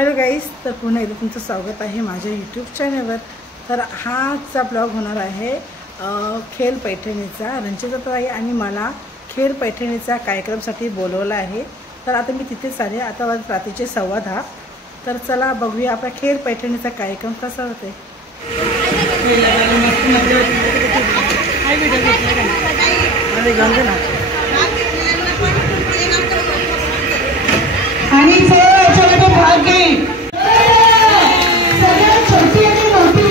Hello guys, तर पुन्हा एकदा तुमचं स्वागत आहे माझ्या यूट्यूब चॅनलवर। तर हाचा ब्लॉग होणार आहे खेळ पैठणीचा। रंजिताताई आणि मला खेळ पैठणीचा कार्यक्रमासाठी बोलवलं आहे। तर आता मी तिथेच आले। आता रात्रीचे 10:15। तर चला बघूया आपला खेळ पैठणीचा कार्यक्रम कसा होते। आणि भाग घेईल सगळ्यात छोटी आणि मोठी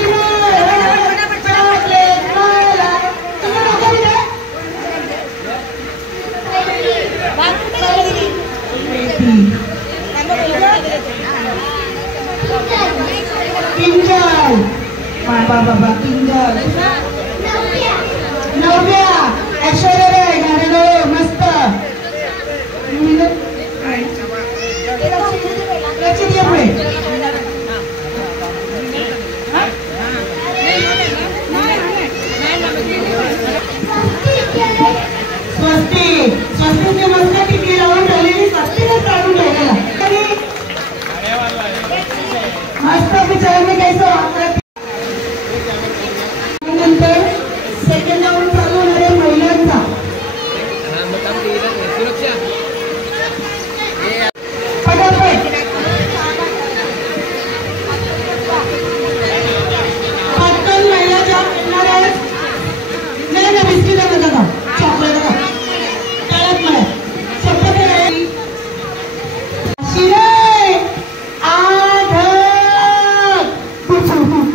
किंजल बाबा किंजल नव्या ऐश्वर्या राय मस्त स्वस्ती मस्त टिकली लावून ठेवलेली स्वस्तीने काढून ठेवलेला मस्त विचारणे घ्यायचं। नंतर सेकंड राऊंड चालू होणार आहे महिलांचा। पटकन महिला ज्या येणार आहेत नाही बिस्किट का चॉकलेट का तळत नाही शपथ आहे शिरे आध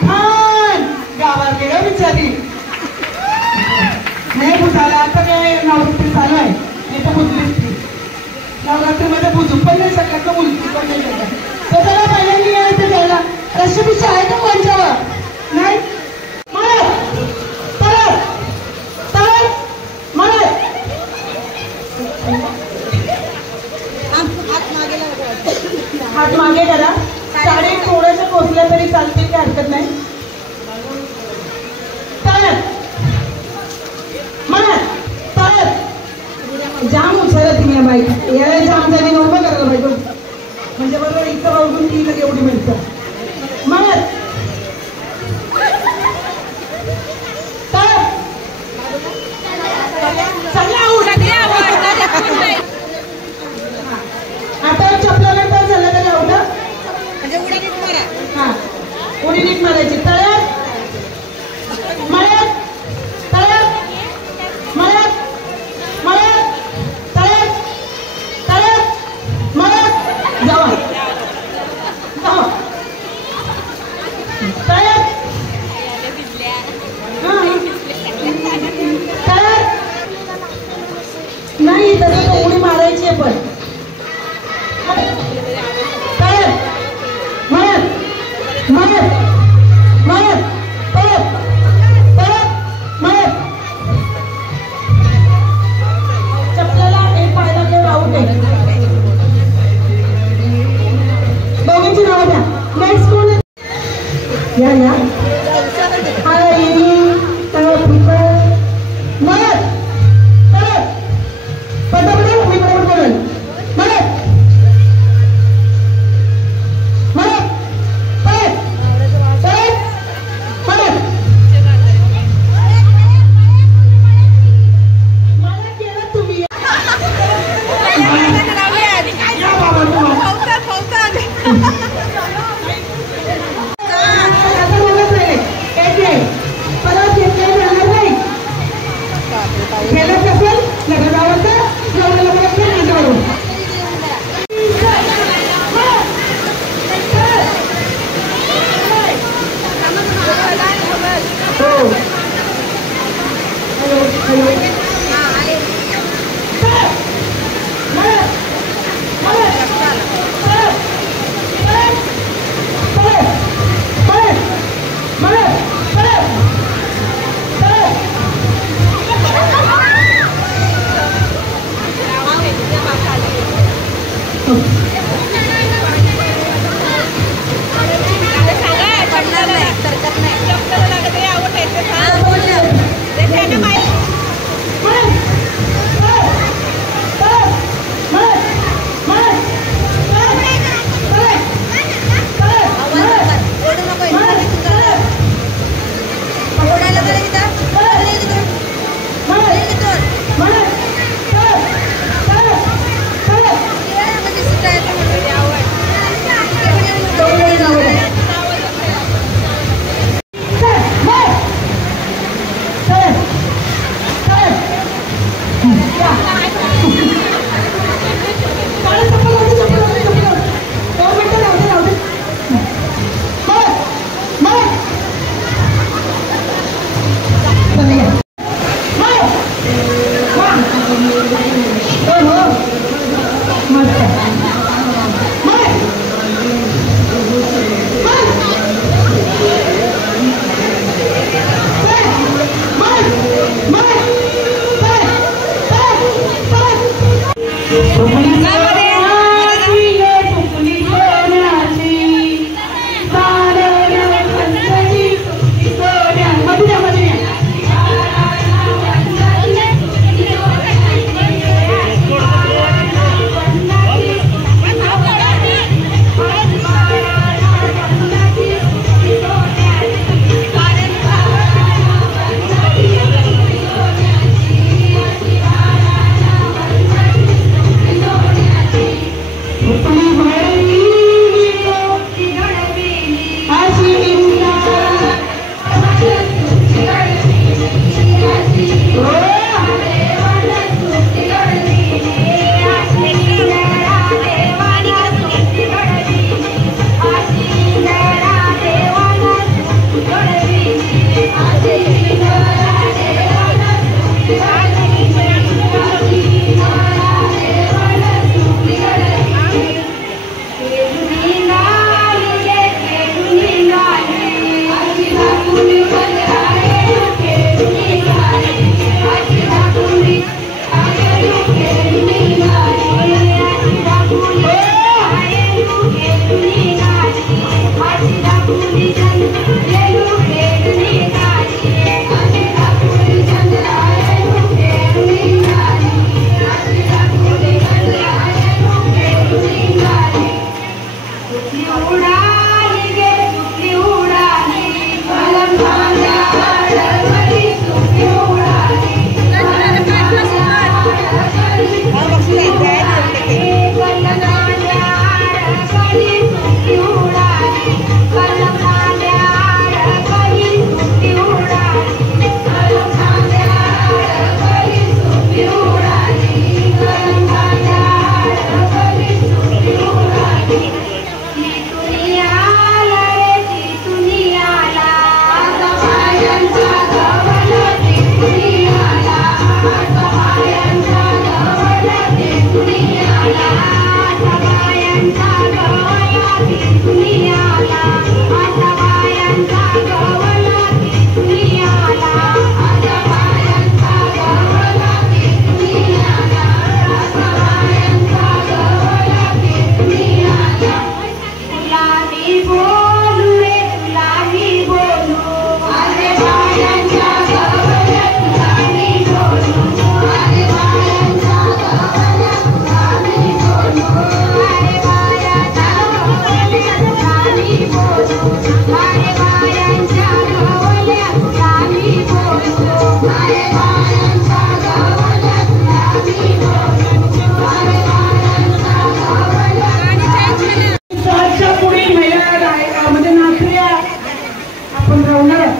खान गावात गेलं बिचारी नाही बुजाला। आता काय नवरात्री चालू आहे नाही तर बुजलीच ती नवरात्रीमध्ये बुजू पण नाही शकत ना मुलगी पण नाही शकत। तर त्याला पहिल्यांदा यायचं जायला रश्मीची आहे का कोणच्यावर नाही हात मागे करा। साडे थोड्याशा पोचल्या तरी चालतील काही हरकत नाही। जाम उचलला तुम्ही बाई याला जाम झाली नव्हतं करायला पाहिजे म्हणजे बरोबर इथं बघून ती लगे एवढी मिळतं मग आता चपला नंतर झालं का लावलं म्हणजे उडी नीट मारा। हा उडी नीट मारायची तळ्यात मळ्यात तळ्यात मळ्यात मळ्यात तळ्यात तळ्यात मळ्यात जावा जावा तळ्यात तळ्यात नाही तसं उडी मारायची आहे पण चपल्याला एक पायला ते राहू दे दोघींची नाव द्या। नेक्स्ट कोण या या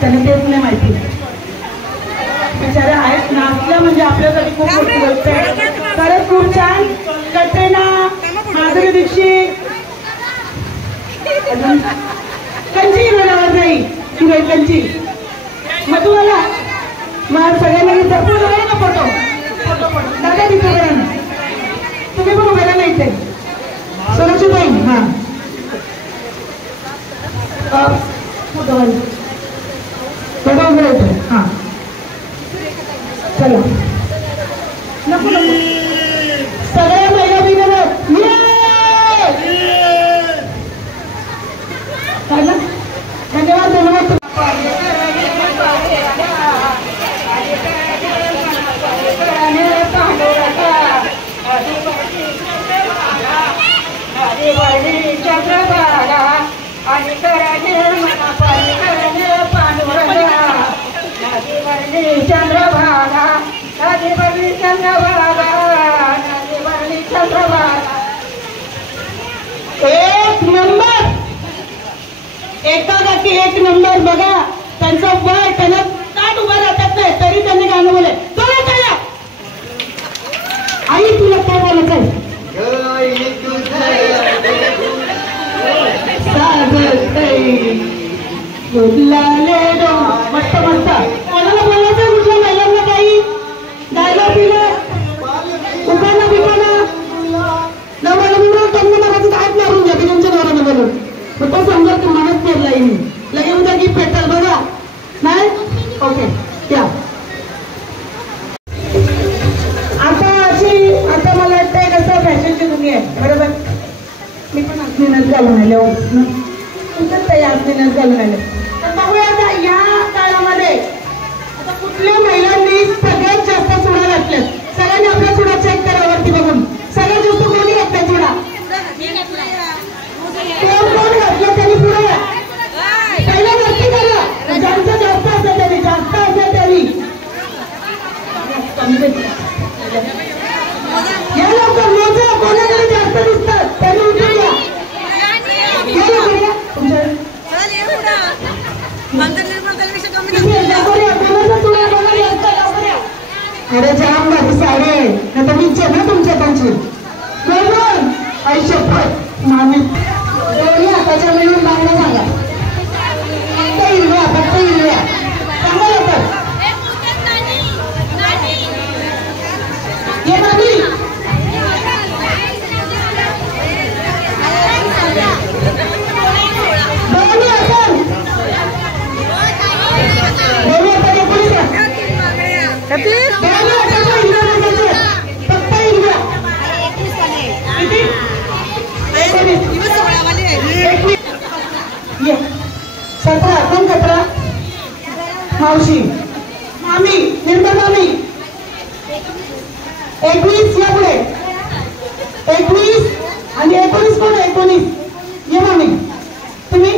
त्यांना तेच नाही माहिती. बिचाऱ्या आहेत, नाचल्या म्हणजे आपल्यासाठी खूप मोठी गोष्ट आहे. खरंच खूप छान. कटरीना, माधुरी दीक्षित, कंची हिरोईनावर नाही, हिरोईन कंची मधुबाला. मग सगळ्यांना फोटो ना, फोटो फोटो दादा तिथे करा ना, तुम्ही पण उभ्याला नाही ते सोनाक्षी ताई. हा फोटो फोटो उभे होते. हा चला, नको नको सगळ्या महिला बिघडत धन्यवाद धन्यवाद. चंद्रभागा आणि चंद्रभागा चंद्रभागा एक नंबर, एकागाकी एक नंबर. बघा त्यांचं वय, त्यांना ताट उभा राहतात नाही तरी त्यांनी गाणं बोले. आई तुला काय बोलायचं? मस्त मस्त. कोणाला बोलायचं? कुठल्या महिलांना काही डायलॉग दिलं उखाणा बिखाणा न मला म्हणून त्यांना मराठीत हात मारून घ्या की त्यांच्या घरानं बोलून. मग तो समजा की मनात पेरला मी लगे उद्या की पेटल. बघा नाही ओके त्या आता मला वाटतंय कसं फॅशनची दुनिया आहे बरोबर. मी पण आत्मीनच घालून आले तुमचं ताई आत्मीनच घालून आले. तर बघूया आता या काळामध्ये आता कुठल्या महिलांनी सगळ्यात जास्त चुडा घातल्यात. सगळ्यांनी आपला चुडा चेक करावरती बघून. सगळ्यात जास्त कोणी घातला चुडा? कोण घातलं त्यांनी पुढे पहिला नक्की करा. ज्यांचं जास्त असेल त्यांनी, जास्त असेल त्यांनी या लवकर मोजा. कोणाकडे जास्त दिसतात त्यांनी उठून या. अरे जाम भारी साडी आहे ना, तर मीच ना तुमच्या त्यांची बरोबर. आयुष्यभर मामी दोन्ही हाताच्या मिळून बांगडा सांगा. फक्त हिरव्या, फक्त हिरव्या सांगा लवकर. ये मामी दोन्ही हातात, दोन्ही हातात एकोणीस सतरा कोण 17 मावशी मामी निर्मला मामी 21 या पुढे 21 आणि 19 कोण 19 ये मामी तुम्ही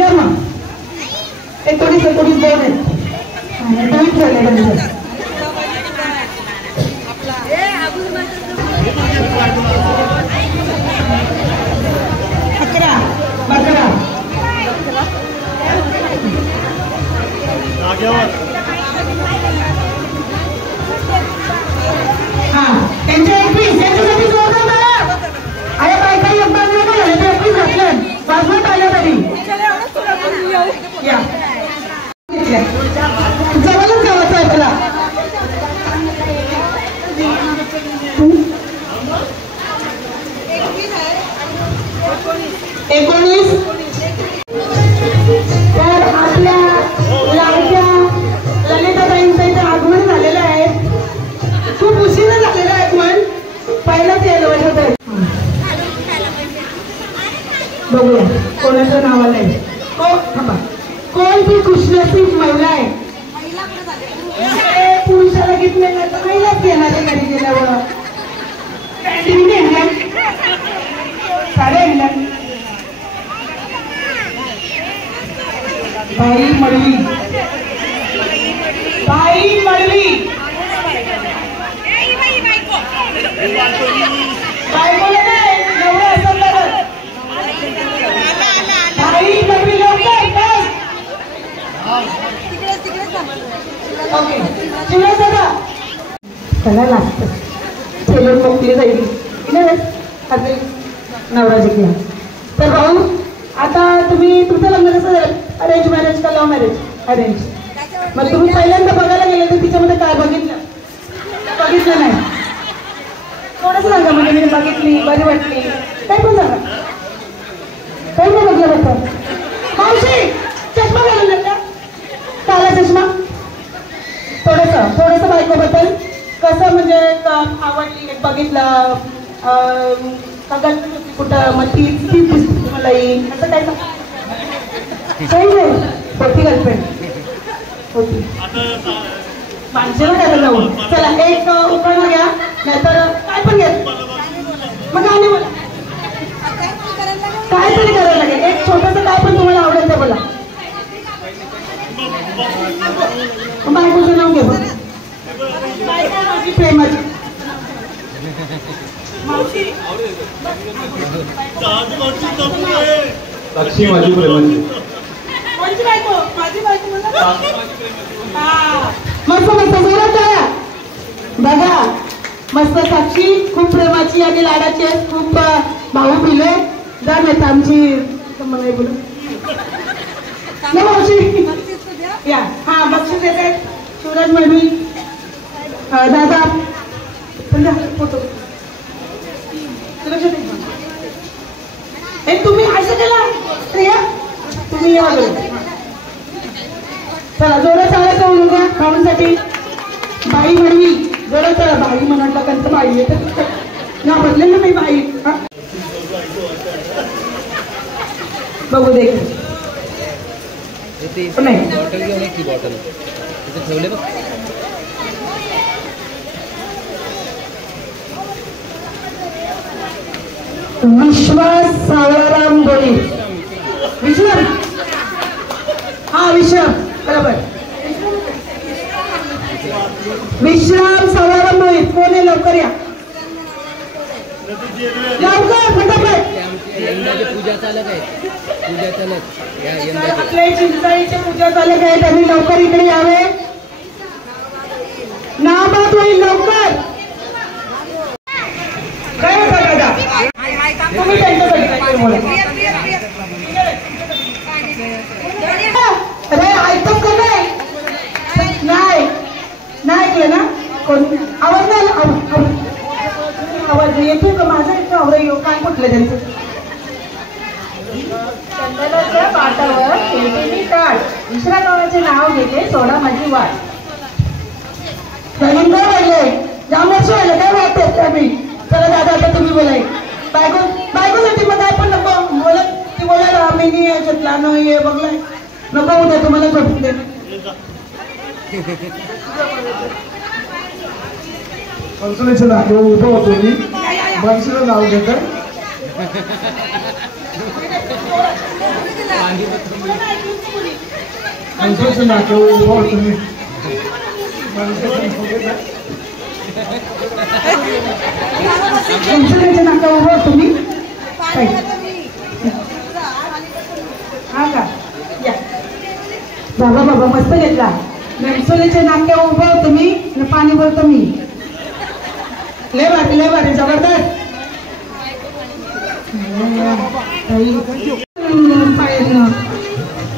या मग 19 दोन आहेत. हा त्यांच्या 21 त्यांच्यासाठी जोरदार टाळ्या. अरे काय काही अपघात नाही झाले तर 21 घातलं वाजवून टाळ्या तरी या जवळच जावं आहे तुला. एकोणीस तर आपल्या लाडक्या ललिताताईंचं इथे आगमन झालेलं आहे. खूप उशिरा झालेलं आहे पण पहिलाच यायला वाटत आहे. बघूया कोणाचं नाव आलंय. कोण ती खुशनसीब महिला आहे. पुरुषाला घेतले नाही तर महिलाच घेणार आहे. घरी गेल्यावर साडे बाई मळली बाई मळली बायकोला नाही एवढं असं बाई मळली लवकर घ्यायला लागतं सेलून मोकळी जाईल नाही नवराजी घ्या. तर भाऊ आता तुमचं लग्न कसं झालं अरेंज मॅरेज का लव्ह मॅरेज? अरेंज. मग तुम्ही पहिल्यांदा बघायला गेले तर तिच्यामध्ये काय बघितलं नाही थोडंसं सांगा म्हणजे मी बघितली बरी वाटली काही पण सांगा काही नाही बघलं होतं. मावशी चष्मा घालून का काला चष्मा थोडंसं बायकोबद्दल कसं म्हणजे आवडली बघितलं का गर्लफ्रेंड कुठं मग ती दिसते मला असं काय काही नाही होती गर्लफ्रेंड होती माणसाला काय जाऊन चला एक उखाणा घ्या नाहीतर काय पण घ्या मग गाणे बोला काय तरी करायला लागेल एक छोटंसं काय पण तुम्हाला आवडेल ते बोला. बायकोचं नाव घे बघ माझी प्रेमाची साक्षी माझी प्रेमाची मस्त जोरात आहे बघा मस्त साक्षी खूप प्रेमाची आणि लाडाची आहे खूप भाऊ पिले जा नाही आमची मला बोलू मावशी या हा बक्षीस देते शिवराज मळवी दादा फोटो तुम्ही असं केला प्रिया तुम्ही या चला जोरात चालत जाऊ द्या भाऊंसाठी बाई म्हणवी जोरात चला बाई म्हणाला कंत बाई येत ना बदले ना मी बाई बघू दे विश्वास सावळाराम बोली विश्वम हा विश्वम बरोबर विश्राम सावळाराम बोली कोण आहे लवकर या लवकर फटाफट पूजा चालक आहे पूजा चालक आपले चिंचाळीचे पूजा चालक आहे त्यांनी लवकर इकडे यावे नामात होईल लवकर काय होता दादा तुम्ही त्यांच्यासाठी बोला अरे ऐकत का नाही ऐकलं ना कोण आवाज नाही आवाज येतो का माझा येतो आवड काय कुठलं त्यांचं चंदनाच्या पाटावर केलेली ताट दुसऱ्या गावाचे नाव घेते सोडा माझी वाट नवीन काय राहिले जामच व्हायला काय वाटत आम्ही चला दादा आता तुम्ही बोलाय बायकोसाठी मग काय पण नको बोलत ती बोलायला आम्ही नाही याच्यातला न ये बघलाय नको उद्या तुम्हाला झोपून दे कन्सोलेशन दाखव उभं होतो मी माणसाचं नाव घेत कन्सोलेशन दाखव उभं होतो मी कन्सोलेशन नाका उभं तुम्ही हा का या बाबा मस्त घेतला कन्सोलेच्या नाक्या उभं तुम्ही पाणी बोलतो मी लय भारी जबरदस्त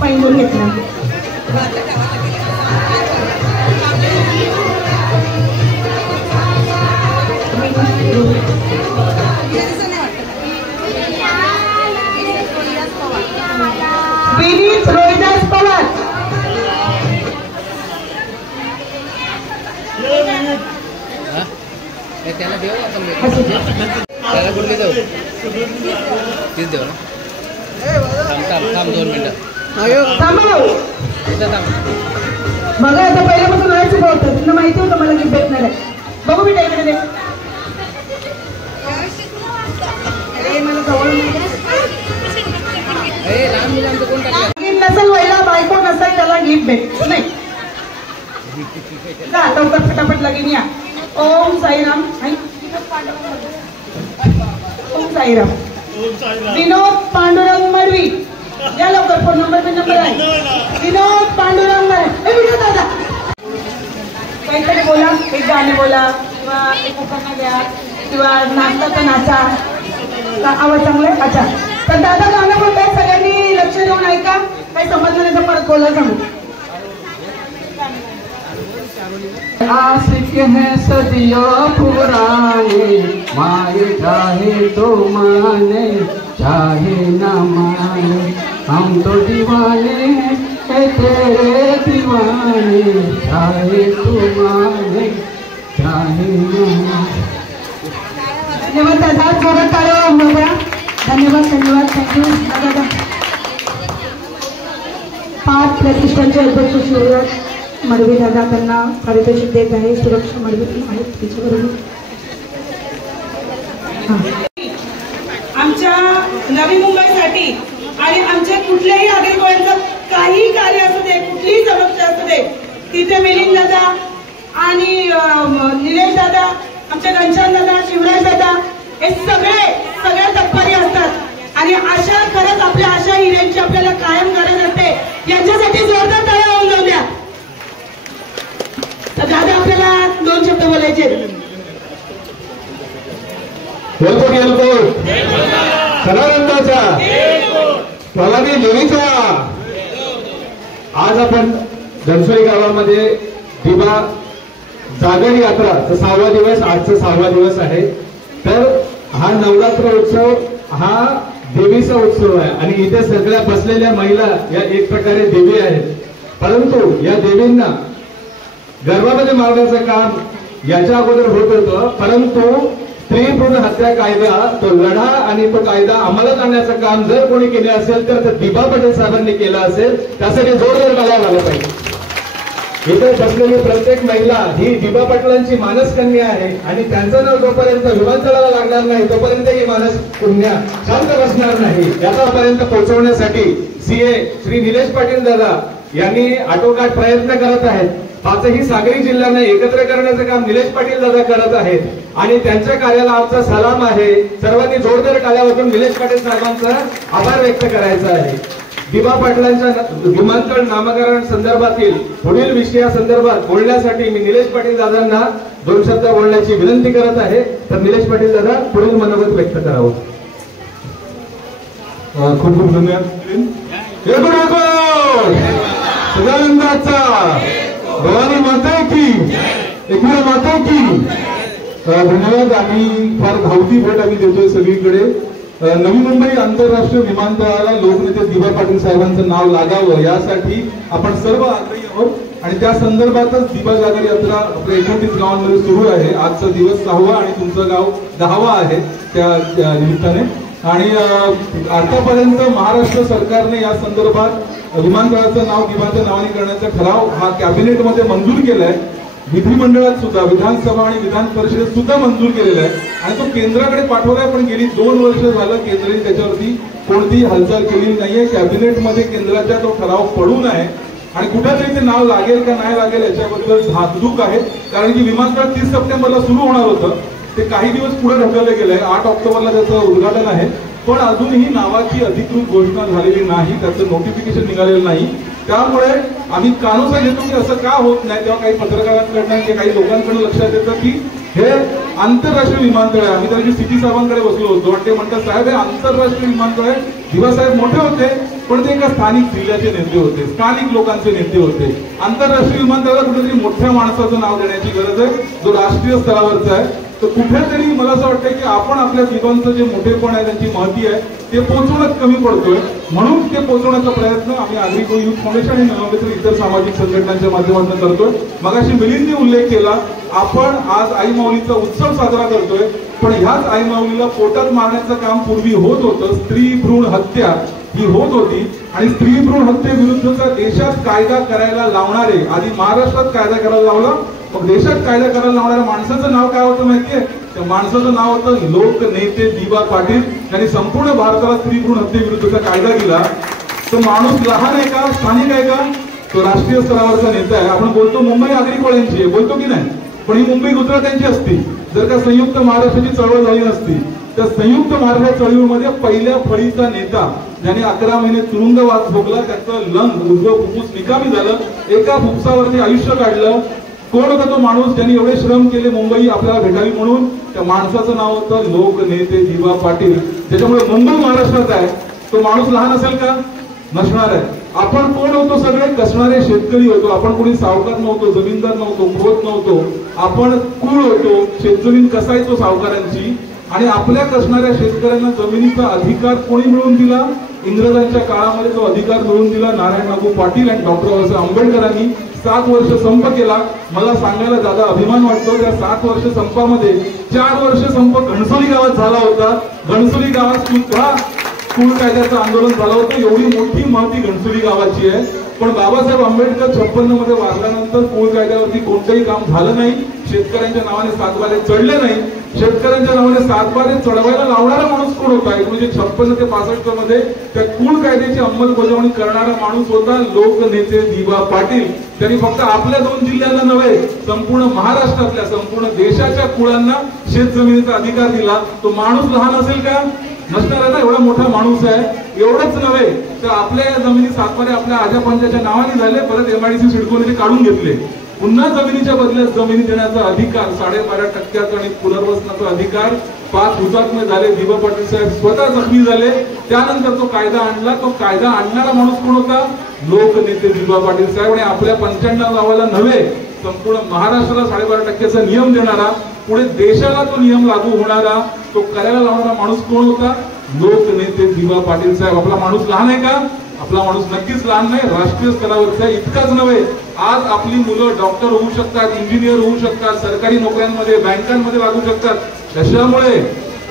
पाहिजे घेतला विनीत रोहिदास पवार त्याला देऊ त्याला कुठली देऊ तीच देऊ ना थांब 2 मिनिटं बघा आता पहिल्यापासून नाही शिकवतं त्यांना माहिती होतं मला गिफ्ट भेटणार आहे बघू मी टाईकडे दे मला जवळ लहान मुलांचं कोण टाकलं नसेल व्हायला बायको नसेल त्याला गिफ्ट भेट नाही जा लवकर फटाफट लगीन या ओम साईराम ओम साईराम विनोद पांडुरंग मडवी या लवकर फोन नंबर आहे विनोद पांडुरंग मडवी दादा काहीतरी बोला एक गाणे बोला किंवा एक उपकरण द्या किंवा नाचला तर नाचा. आवाज चांगला आहे. अच्छा, तर दादा गाणं बोलताय, सगळ्यांनी लक्ष देऊन ऐका. काही समजलं नाही तर परत बोला सांगू. आशिक है सदियों पुराने, माए चाहे तो माने चाहे न माने, हम तो दीवाने हैं तेरे दीवाने, चाहे तू माने चाहे न माने. धन्यवाद दादा, जोरात टाळ्या वाजवा. धन्यवाद धन्यवाद, थँक्यू दादा. 5 प्रतिष्ठानचे अध्यक्ष शिवराज मडवी दादा त्यांना पारितोषिक देत आहे. सुरक्षा मडवी आहेत त्याच्याबरोबर. आमच्या नवी मुंबईसाठी आणि आमच्या कुठल्याही नागरिकांचं काही कार्य असू दे, कुठलीही समस्या असू दे, तिथे मिलिंद दादा आणि निलेश दादा, आमच्या घनश्याम दादा, शिवराज दादा हे सगळे तत्परी असतात. आणि अशा खरंच आपल्या आशा हिऱ्यांची आपल्याला कायम गरज असते. यांच्यासाठी जोरदार टाळ्या होऊन जाऊ द्या. तर दादा आपल्याला 2 शब्द बोलायचे. सदानंदाचा प्रभावी देवीचा. आज आपण घनसोली गावामध्ये दिवा जागर यात्रा 6वा दिवस, आजचा 6वा दिवस आहे. तर हा नवरात्र उत्सव हा देवीचा उत्सव आहे आणि इथे सगळ्या बसलेल्या महिला या एक प्रकारे देवी आहेत. परंतु या देवींना गर्भामध्ये मारण्याचं काम याच्या अगोदर होत होतं. परंतु स्त्री भ्रूण हत्या कायदा तो लढा आणि तो कायदा अंमलात आणण्याचं काम जर कोणी केले असेल तर दीपा पटेल साहेबांनी केलं असेल. त्यासाठी जोरदार टाळ्या झाला पाहिजे. इथे बसलेली प्रत्येक महिला ही दीपा पाटलांची मानस कन्या आहे आणि त्यांचं नाव जोपर्यंत विमानतळाला लागणार नाही तोपर्यंत ही मानस कन्या शांत बसणार नाही. याच्यापर्यंत पोहोचवण्यासाठी सीए श्री निलेश पाटील दादा यांनी आटोकाट प्रयत्न करत आहेत. 5ही सागरी जिल्ह्यांना एकत्र करण्याचं काम निलेश पाटील दादा करत आहेत आणि त्यांच्या कार्याला आमचा सलाम आहे. सर्वांनी जोरदार टाळ्या वाजवून निलेश पाटील साहेबांचा आभार व्यक्त करायचा आहे. दीपा पाटलांच्या विमानतळ नामकरण संदर्भातील पुढील विषयासंदर्भात बोलण्यासाठी मी निलेश पाटील दादांना 2 शब्द बोलण्याची विनंती करत आहे. तर निलेश पाटील दादा पुढील मनोगत व्यक्त करावं. खूप खूप धन्यवाद. सदानंदाचा भवानी माता की एकमेव माता की धन्यवाद. आम्ही फार धावती भेट आम्ही देतोय सगळीकडे. नवी मुंबई आंतरराष्ट्रीय विमानतळाला लोकनेते दीपा पाटील साहेबांचं नाव लागावं यासाठी आपण सर्व आग्रही आहोत आणि त्या संदर्भातच दीपा जागर यात्रा आपल्या 29 गावांमध्ये सुरू आहे. आजचा दिवस 6वा आणि तुमचं गाव 10वा आहे त्या निमित्ताने. आणि आतापर्यंत महाराष्ट्र सरकारने या संदर्भात विमानतळाचं नाव दीपाच्या नावाने करण्याचा ठराव हा कॅबिनेटमध्ये मंजूर केलाय. विधिमंडळात सुद्धा विधानसभा आणि विधान परिषदेत सुद्धा मंजूर केलेला आहे आणि तो केंद्राकडे पाठवलाय. पण गेली 2 वर्ष झालं केंद्राने त्याच्यावरती कोणतीही हालचाल केलेली नाहीये. कॅबिनेटमध्ये केंद्राचा तो ठराव पडून आहे आणि कुठेतरी ते नाव लागेल का नाही लागेल याच्याबद्दल धाकधूक आहे. कारण की विमानतळ 30 सप्टेंबरला सुरू होणार होतं, ते काही दिवस पुढे ढकललं गेलंय. 8 ऑक्टोबरला त्याचं उद्घाटन आहे. पण अजूनही नावाची अधिकृत घोषणा झालेली नाही, त्याचं नोटिफिकेशन निघालेलं नाही. त्यामुळे आम्ही कानोसा घेतो की असं का होत नाही. तेव्हा काही पत्रकारांकडनं किंवा काही लोकांकडून लक्षात येतं की हे आंतरराष्ट्रीय विमानतळ आहे. आम्ही त्याची सिटी साहेबांकडे बसलो होतो आणि ते म्हणतात साहेब हे आंतरराष्ट्रीय विमानतळ आहे. दिवासाहेब मोठे होते पण ते एका स्थानिक जिल्ह्याचे नेते होते, स्थानिक लोकांचे नेते होते. आंतरराष्ट्रीय विमानतळाला कुठेतरी मोठ्या माणसाचं नाव देण्याची गरज आहे जो राष्ट्रीय स्तरावरचा आहे. तर कुठेतरी मला असं वाटतं की आपण आपल्या दिवांचं जे मोठेपण आहे त्यांची महती आहे ते पोहोचवण्यात कमी पडतोय. म्हणून ते पोहोचवण्याचा प्रयत्न आम्ही आग्रिको युथ फाउंडेशन आणि नवमित्र इतर सामाजिक संघटनांच्या माध्यमातून करतोय. मगाशी मिलिंदने उल्लेख केला, आपण आज आई माऊलीचा उत्सव साजरा करतोय. पण ह्याच आई माऊलीला पोटात मारण्याचं काम पूर्वी होत होतं. स्त्री भ्रूण हत्या ही होत होती आणि स्त्री भ्रूण हत्येविरुद्धचा देशात कायदा करायला लावणारे, आधी महाराष्ट्रात कायदा करायला लावला, मग देशात कायदा करायला लावणाऱ्या माणसाचं नाव काय होतं माहितीये? त्या माणसाचं नाव होतं लोकनेते दीपा पाटील. त्यांनी संपूर्ण भारताला स्त्री भ्रूण हत्येविरुद्धचा कायदा दिला. तो माणूस लहान आहे का, स्थानिक आहे का? तो राष्ट्रीय स्तरावरचा नेता आहे. आपण बोलतो मुंबई आगरीकोळ्यांची आहे, बोलतो की नाही? पण ही मुंबई गुजरात्यांची असती जर का संयुक्त महाराष्ट्राची चळवळ झाली नसती. त्या संयुक्त महाराष्ट्र चळवळीमध्ये पहिल्या फळीचा नेता ज्याने 11 महिने तुरुंगवास भोगला, त्याचं लंग उजवं फुफ्फुस निकामी झालं, एका फुफ्फुसावरती आयुष्य काढलं. कोण होता तो माणूस ज्यांनी एवढे श्रम केले मुंबई आपल्याला भेटावी म्हणून? त्या माणसाचं नाव होतं लोकनेते दिवा पाटील. त्याच्यामुळे मुंबई महाराष्ट्रात आहे. तो माणूस लहान असेल का? नसणार आहे. आपण कोण होतो? सगळे कसणारे शेतकरी होतो. आपण कोणी सावकार नव्हतो, जमीनदार नव्हतो, पुरोहित नव्हतो. आपण कुळ होतो. शेतजमीन कसायचो सावकारांची. आणि आपल्या कसणाऱ्या शेतकऱ्यांना जमिनीचा अधिकार कोणी मिळवून दिला? इंग्रजांच्या काळामध्ये तो अधिकार मिळवून दिला नारायण नागू पाटील आणि डॉक्टर बाबासाहेब आंबेडकरांनी. 7 वर्ष संप केला. मला सांगायला दादा अभिमान वाटतो, त्या 7 वर्ष संपामध्ये 4 वर्ष संप घणसोली गावात झाला होता. घणसोली गावात सुद्धा कुळ कायद्याचं आंदोलन झालं होतं. एवढी मोठी महती घणसोली गावाची आहे. पण बाबासाहेब आंबेडकर 56 मध्ये वारल्यानंतर कुळ कायद्यावरती कोणतंही काम झालं नाही. शेतकऱ्यांच्या नावाने 7 बारे चढले नाही. शेतकऱ्यांच्या नावाने 7 बारे चढवायला लावणारा माणूस कोण होता? म्हणजे 56 ते 65 मध्ये त्या कुळ कायद्याची अंमलबजावणी करणारा माणूस होता लोकनेते दिवा पाटील. त्यांनी फक्त आपल्या 2 जिल्ह्यांना नव्हे, संपूर्ण महाराष्ट्रातल्या संपूर्ण देशाच्या कुळांना शेतजमिनीचा अधिकार दिला. तो माणूस लहान असेल का? नसणार आहे ना. एवढा मोठा माणूस आहे. एवढंच नव्हे तर आपल्या जमिनी 7 बारे आपल्या आजापंजाच्या नावाने झाले. परत MIDC सिडकोने काढून घेतले. पुन्हा जमिनीच्या बदल्यात जमिनी देण्याचा अधिकार 12.5% आणि पुनर्वसनाचा अधिकार 5 हुतात्मे झाले. दिवा पाटील साहेब स्वतः जखमी झाले. त्यानंतर तो कायदा आणला. तो कायदा आणणारा माणूस कोण होता? लोकनेते दिवा पाटील साहेब. आणि आपल्या 95 गावाला नव्हे, संपूर्ण महाराष्ट्राला 12.5%चा नियम देणारा, पुढे देशाला तो नियम लागू होणारा, तो करायला लावणारा माणूस कोण होता? लोकनेते दिवा पाटील साहेब. आपला माणूस लहान आहे का? आपला माणूस नक्कीच लहान नाही. राष्ट्रीय स्तरावरचा आहे. इतकाच नव्हे, आज आपली मुलं डॉक्टर होऊ शकतात, इंजिनियर होऊ शकतात, सरकारी नोकऱ्यांमध्ये, बँकांमध्ये लागू शकतात. कशामुळे?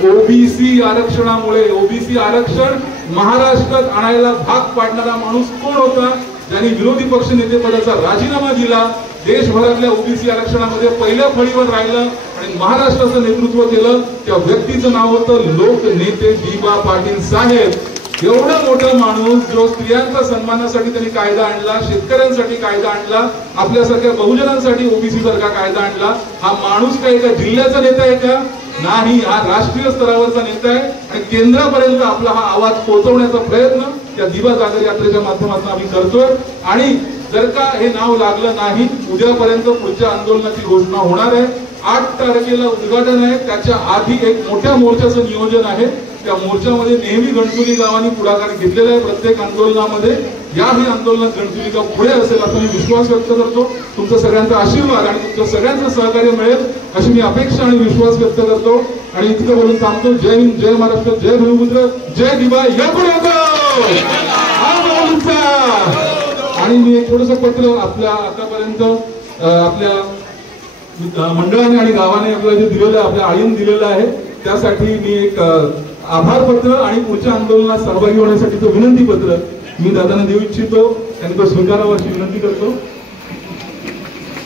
ओबीसी आरक्षणामुळे. ओबीसी आरक्षण महाराष्ट्रात आणायला भाग पाडणारा माणूस कोण होता? ज्यांनी विरोधी पक्ष नेते पदाचा राजीनामा दिला, देशभरातल्या ओबीसी आरक्षणामध्ये पहिल्या फळीवर राहिलं आणि महाराष्ट्राचं नेतृत्व केलं. त्या व्यक्तीचं नाव होतं लोकनेते दिवा पाटील साहेब. एवढा मोठा माणूस जो स्त्रियांच्या सन्मानासाठी त्यांनी कायदा आणला, शेतकऱ्यांसाठी कायदा आणला, आपल्यासारख्या बहुजनांसाठी ओबीसी सारखा कायदा आणला. हा माणूस काय एका जिल्ह्याचा नेता आहे का? नाही. हा राष्ट्रीय स्तरावरचा नेता आहे. आणि केंद्रापर्यंत आपला हा आवाज पोहोचवण्याचा प्रयत्न त्या दिवा जागर यात्रेच्या माध्यमातून आम्ही करतोय. आणि जर का हे नाव लागलं नाही, उद्यापर्यंत पुढच्या आंदोलनाची घोषणा होणार आहे. 8 तारखेला उद्घाटन आहे. त्याच्या आधी एक मोठ्या मोर्चाचं नियोजन आहे. त्या मोर्चामध्ये नेहमी घणसोली गावांनी पुढाकार घेतलेला आहे प्रत्येक आंदोलनामध्ये. याही आंदोलनात घणसोली गाव पुढे असेल असा मी विश्वास व्यक्त करतो. तुमचा सगळ्यांचा आशीर्वाद आणि तुमचं सगळ्यांचं सहकार्य मिळेल अशी मी अपेक्षा आणि विश्वास व्यक्त करतो. आणि इतकं बोलून थांबतो. जय हिंद, जय महाराष्ट्र, जय भूमिपुत्र, जय दिवा. आणि मी एक थोडंसं पत्र आपल्या आतापर्यंत आपल्या मंडळाने आणि गावाने आपल्याला जे दिलेलं आहे, आपल्या आईन दिलेलं आहे, त्यासाठी मी एक आभार पत्र आणि पुढच्या आंदोलनात सहभागी होण्यासाठीचं विनंती पत्र मी दादांना देऊ इच्छितो. त्यांनी तो स्वीकारावा अशी विनंती करतो.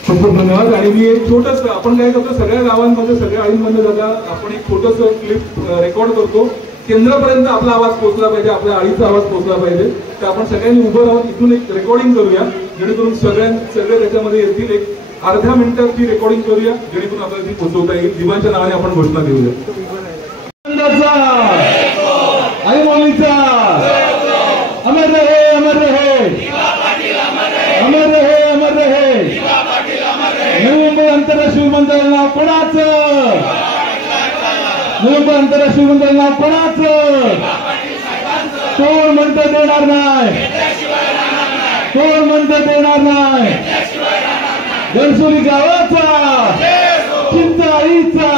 खूप खूप धन्यवाद. आणि मी एक छोटस, आपण काय करतो सगळ्या गावांमध्ये, सगळ्या आईंमध्ये दादा आपण एक छोटस क्लिप रेकॉर्ड करतो. केंद्रापर्यंत आपला आवाज पोहोचला पाहिजे, आपल्या आईचा आवाज पोहोचला पाहिजे. तर आपण सगळ्यांनी उभं राहून इथून एक रेकॉर्डिंग करूया, जेणेकरून सगळे त्याच्यामध्ये येतील. एक अर्ध्या मिनिटाची रेकॉर्डिंग करूया, जेणेकरून आपल्याला ती पोहोचवता येईल. दिवांच्या नावाने आपण घोषणा देऊया. आई मौलीचा अमर रहे, अमर रहे, अमर रहे, अमर रहे. नवी मुंबई आंतरराष्ट्रीय विमानतळ नाव कोणाचं? नवी मुंबई आंतरराष्ट्रीय विमानतळ नाव कोणाचं? कोण म्हणतं देणार नाही? कोण म्हणतं देणार नाही? घणसोली गावाचा, चिंचाळीचा.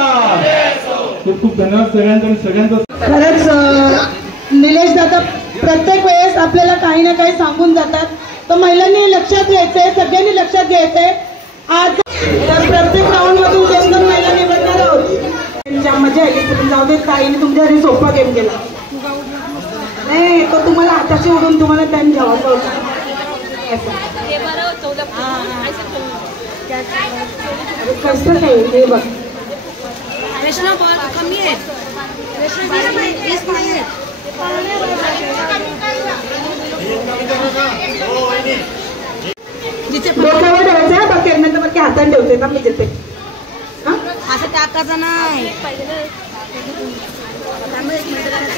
खूप खूप धन्यवाद सगळ्यांचा. खरंच निलेश दादा प्रत्येक वेळेस आपल्याला काही ना काही सांगून जातात. तर महिलांनी लक्षात घ्यायचंय, सगळ्यांनी लक्षात घ्यायचंय. आज तर प्रत्येक राऊंड मधून 2 महिला निवडणार आहोत. मजा आली. जाऊ देत, ताईने तुमच्यासाठी सोपा गेम केला नाही. तो तुम्हाला हाताशी ओढून तुम्हाला टाइम घ्यावाचा होता. कसं काय ते बघ. डोक्यावर ठेवायचं बघ, त्यानंतर मग हातात ठेवते ना मी देते. असं टाकायचं नाही.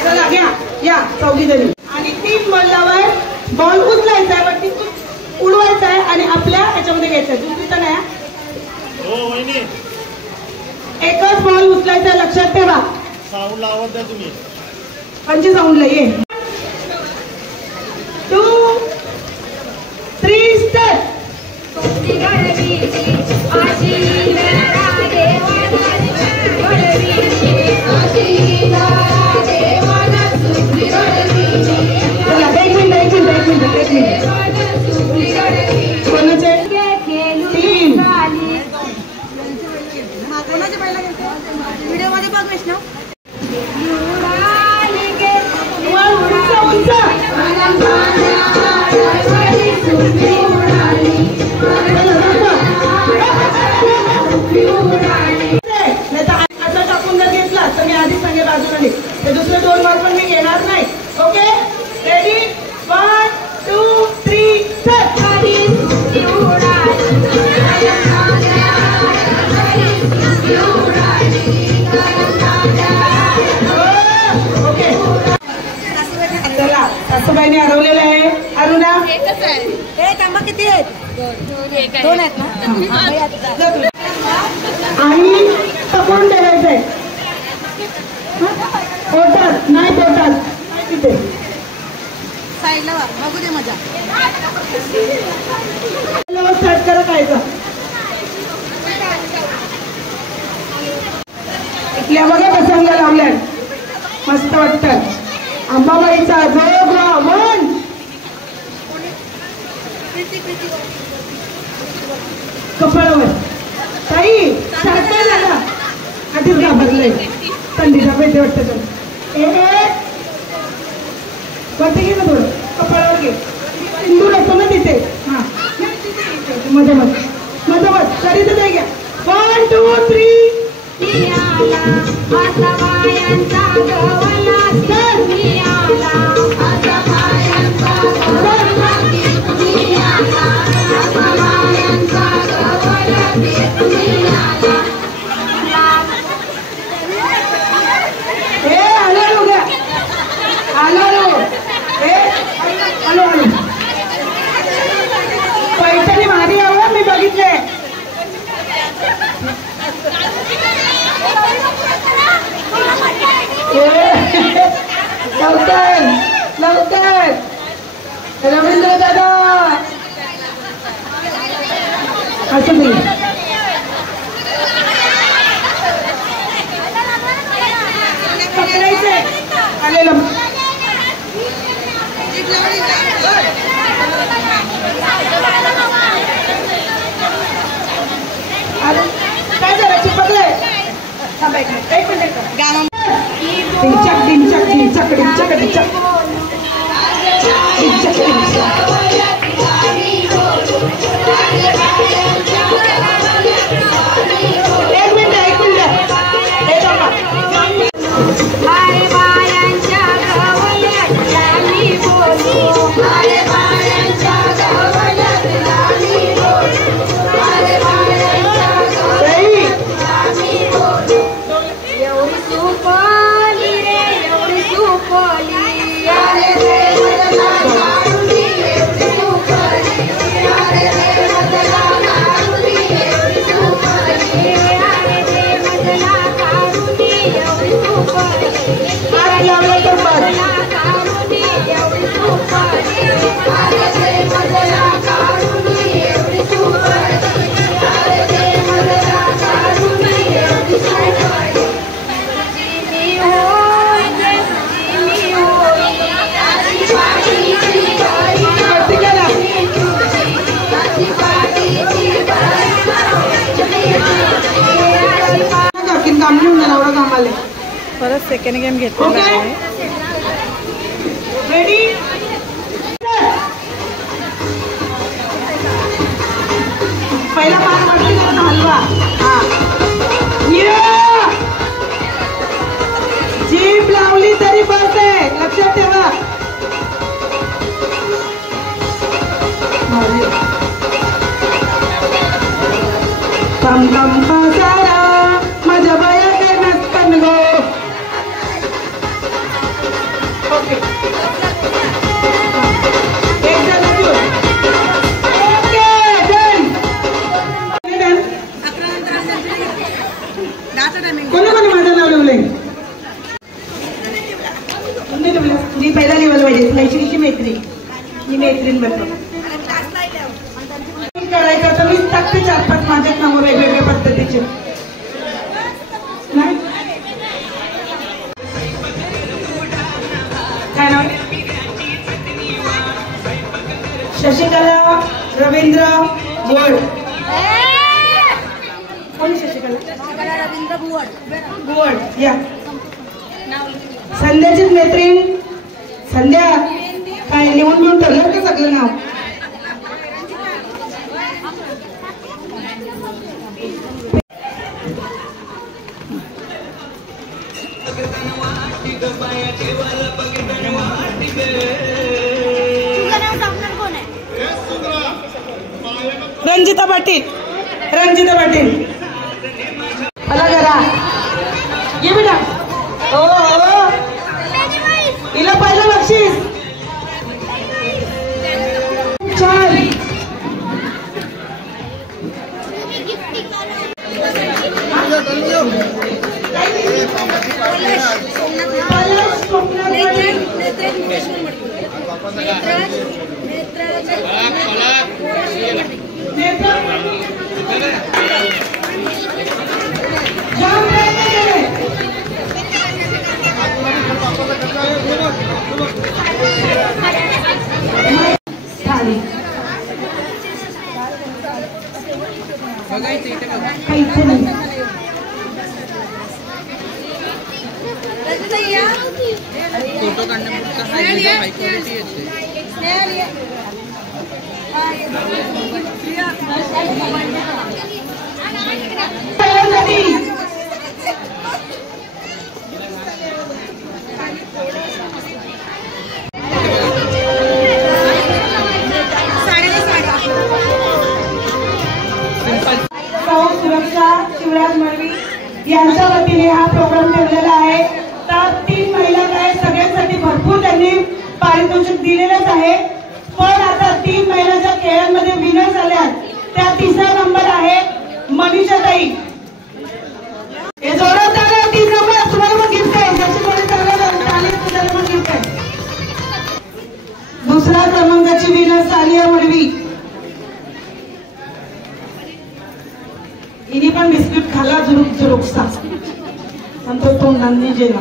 चला घ्या, या 4 जणी. आणि 3 बॉलवर बॉल उचलायचा आहे, वरती उडवायचा आहे आणि आपल्या ह्याच्यामध्ये घ्यायचं आहे. दुसरीचं नाही. एकच बॉल उचलायचा, लक्षात ठेवा. साऊंड लावत द्या तुम्ही. 5 साऊंडला ये. 2 3 स्टार्ट. चला एक मिनिट. कोणाचे? 3. व्हिडिओ मध्ये बघ वैष्णव. असं टाकून जर घेतला तर मी आधीच सांगे बाजूला ते दुसरे 2 बॉल पण मी घेणार नाही. Okay ready 1 2 3 start. ओके चला सासूबाईने हरवलेलं आहे. अरुणा एकच आहे. हे थांबा किती आहेत? 2 आहेत ना. आणि पकडून ठेवायचंय. पोटात नाही, पोटात तिथे साईडला बघू दे मजा. स्टार्ट करा खायचं. इथल्या बघा प्रसंग लावल्यात मस्त वाटतात. अंबाबाईचा जोग मन कपाळावर. ताई स्टार्ट नाही झाला, आधीच घाबरलंय. थंडीचा पेटे वाटतं. वरती घे ना थोडं, कपाळावर घे. सिंदूर असतो ना तिथे. हा मधोमध तरी तिथे घ्या. 1 2 3 पैठणी भारी आवड मी बघितले. लवकर रवींद्र दादा असं नाही. पकडायचे आलेलं. काय झालं चिपकलंय? एक मिनिट. डिंचक डिंचक डिंचक डिंचक डिंचक. एक मिनिट. परत सेकंड गेम घेतलेला आहे. रेडी पहिला पान वरती करून हलवा. जीभ लावली तरी बसते, लक्षात ठेवा. कम कम सारा माझ्या बाया के नसकन गो. ओके एक जण ओके डन. तुम्ही पहिला लेवल पाहिजे मैत्रिणीची मैत्रीण ही मैत्रीण बघतो करायचं तर मी टाकते 4-5 माझे नाव वेगवेगळ्या पद्धतीचे नाही काय नाव शशिकला रवींद्र भुवड कोण शशिकला रवींद्र भुवड भुवड या संध्याचीच मैत्रीण संध्या काय लिहून लिहून ठरलं का सगळं नाव रंजिता पाटील रंजिता पाटील मला जरा ये बेटा हो हो तिला पहिलं बक्षीस छान फोटो काढण्यापुरता हाय क्वालिटी येते सुरक्षा शिवराज मळवी यांच्या वतीने हा प्रोग्राम ठेवलेला आहे तर 3 महिला काय सगळ्यांसाठी भरपूर त्यांनी पारितोषिक दिलेलंच आहे पण आता 3 महिलांच्या खेळांमध्ये विनर झाल्या त्या 3रा नंबर आहे मनीषाताई हे जोरात आला 3 नंबर तुम्हाला मग गिफ्ट आहे ज्याची कोणी चांगला त्याला मग गिफ्ट आहे 2रा क्रमांकाची विनर सालिया मडवी हिने पण बिस्किट खाला जुरुक जुरुकसा आणि तो तोंडांनी जेला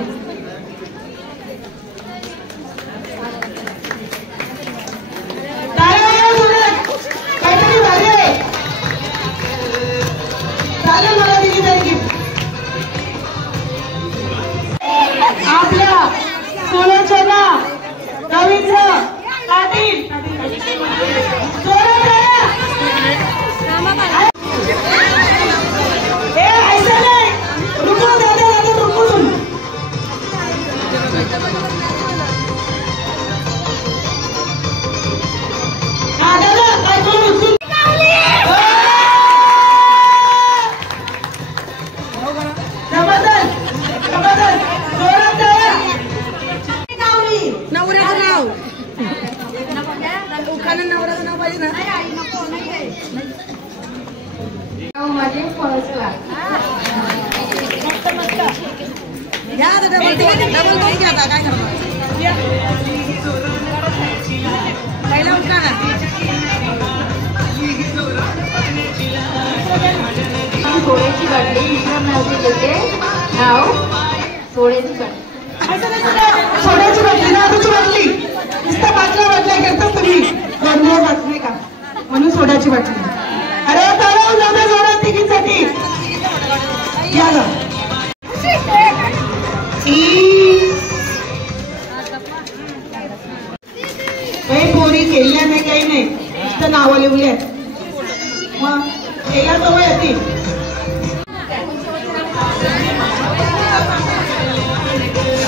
काहीतरी भारी आहे चालेल मला दिली तरी गिफ्ट आपल्या सोन्याच्या ना रवींद्र पाटील सोड्याची बाटली विश्रामनावची देते नाव सोड्याची बाटली सोड्याची बाटली नावाची बाटली नुसतं बाटल्या करतात तुम्ही गंभीर बातमी का म्हणून सोड्याची बाटली अरे तळाव जाऊ जोरात तिघींसाठी या ग पोरी केल्या नाही काही नाही नुसतं नावं लिहूया मग केला जवळ येतील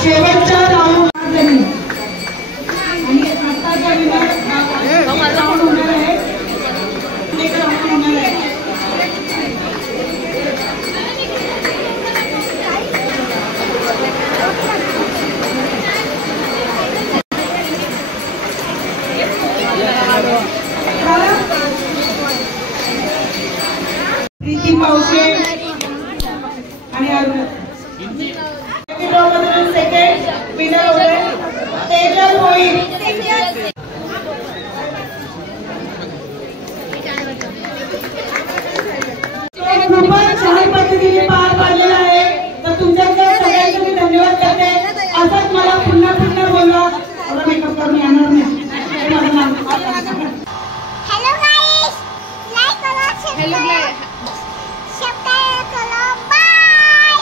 शेवटच्या राऊंड आणि आताचा विभाग होणार आहे एक राऊंड होणार आहे प्रीती पावसे आणि अरुण सेकंड विनर होते तेजल होईल. खूपच छान पद्धतीने पार पाडलेला आहे. तर तुमच्याकडे सगळ्यांचे मी धन्यवाद करते. असंच मला पुन्हा पुन्हा बोलवा. एवढा मेकअप करून येणार नाही. हॅलो गाईस, लाईक करा, सबस्क्राइब करा, बाय.